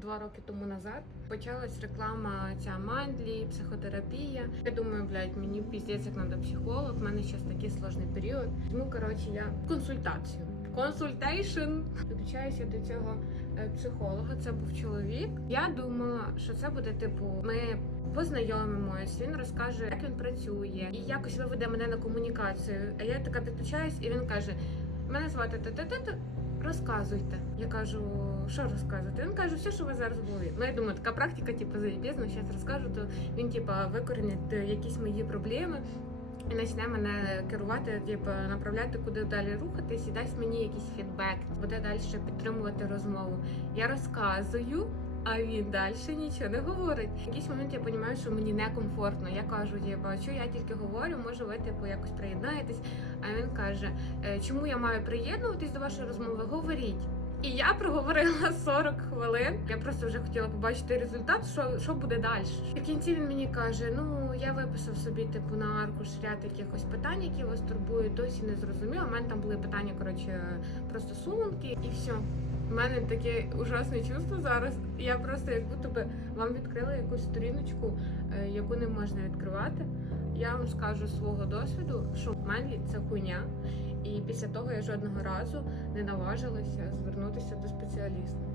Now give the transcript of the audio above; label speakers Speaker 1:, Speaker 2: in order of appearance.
Speaker 1: два роки тому назад. Почалась реклама ця Мандлі, психотерапія. Я думаю, блядь, мені піздець як треба психолог. У мене зараз такий сложний період. Ну коротше, я консультацію. Консультейшн. Підключаюся до цього е, психолога. Це був чоловік. Я думала, що це буде типу, ми познайомимось, він розкаже, як він працює, і якось виведе мене на комунікацію. А я така підключаюсь, і він каже: Мене звати та-та-та-та, розказуйте. Я кажу, що розказувати? Він каже, все, що ви зараз були. Ну я думаю, така практика, типу, заєбізна, зараз розкажу, то він, типу, викорінить е, якісь мої проблеми. І почне мене керувати, типу, направляти, куди далі рухатись, і дасть мені якийсь фідбек, буде далі підтримувати розмову. Я розказую, а він далі нічого не говорить. В якийсь момент я розумію, що мені некомфортно. Я кажу, типу, що я тільки говорю, може ви типу якось приєднаєтесь. А він каже, «Е, чому я маю приєднуватись до вашої розмови? Говоріть. І я проговорила 40 хвилин. Я просто вже хотіла побачити результат, що, що буде далі. І в кінці він мені каже: Ну я виписав собі типу на аркуш ряд якихось питань, які вас турбують, досі не зрозуміла. У мене там були питання, коротше, про стосунки і все. У мене таке ужасне чувство зараз. Я просто як будто би вам відкрила якусь сторіночку, е, яку не можна відкривати. Я вам скажу свого досвіду, що в мене це хуйня. І після того я жодного разу не наважилася звернутися до спеціаліста.